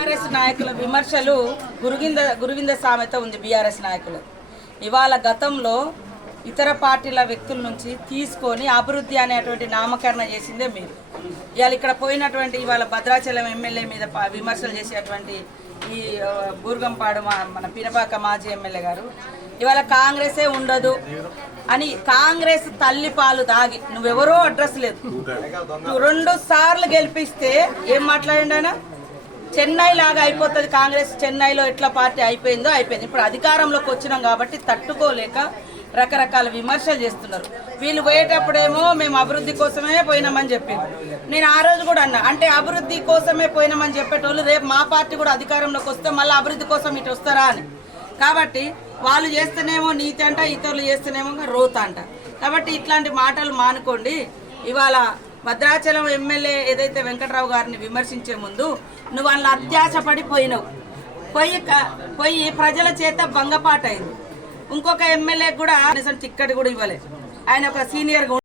BRS నాయకుల విమర్శలు గురువింద సామెత ఉంది. బీఆర్ఎస్ నాయకులు ఇవాళ గతంలో ఇతర పార్టీల వ్యక్తుల నుంచి తీసుకొని అభివృద్ధి అనేటువంటి నామకరణ చేసిందే మీరు. ఇవాళ ఇక్కడ పోయినటువంటి ఇవాళ భద్రాచలం ఎమ్మెల్యే మీద విమర్శలు చేసేటువంటి ఈ బూర్గంపాడు మన పినపాక మాజీ ఎమ్మెల్యే గారు ఇవాళ కాంగ్రెసే ఉండదు అని కాంగ్రెస్ తల్లి పాలు దాగి నువ్వెవరో అడ్రస్ లేదు 2 సార్లు గెలిపిస్తే ఏం మాట్లాడిండనా చెన్నై లాగా అయిపోతుంది కాంగ్రెస్. చెన్నైలో ఎట్లా పార్టీ అయిపోయిందో అయిపోయింది. ఇప్పుడు అధికారంలోకి వచ్చినాం కాబట్టి తట్టుకోలేక రకరకాల విమర్శలు చేస్తున్నారు. వీళ్ళు పోయేటప్పుడేమో మేము అభివృద్ధి కోసమే పోయినామని చెప్పింది. నేను ఆ రోజు కూడా అన్నా, అంటే అభివృద్ధి కోసమే పోయినామని చెప్పేటోళ్ళు రేపు మా పార్టీ కూడా అధికారంలోకి వస్తే మళ్ళీ అభివృద్ధి కోసం ఇటు వస్తారా అని. కాబట్టి వాళ్ళు చేస్తేనేమో నీతి అంట, ఇతరులు చేస్తేనేమో రోత అంట. కాబట్టి ఇట్లాంటి మాటలు మానుకోండి. ఇవాళ భద్రాచలం ఎమ్మెల్యే ఏదైతే వెంకట్రావు గారిని విమర్శించే ముందు నువ్వు వాళ్ళ అత్యాశపడి పోయినావు. పోయి ప్రజల చేత భంగపాటు అయింది. ఇంకొక ఎమ్మెల్యే కూడా టిక్కెట్ కూడా ఇవ్వలేదు. ఆయన ఒక సీనియర్గా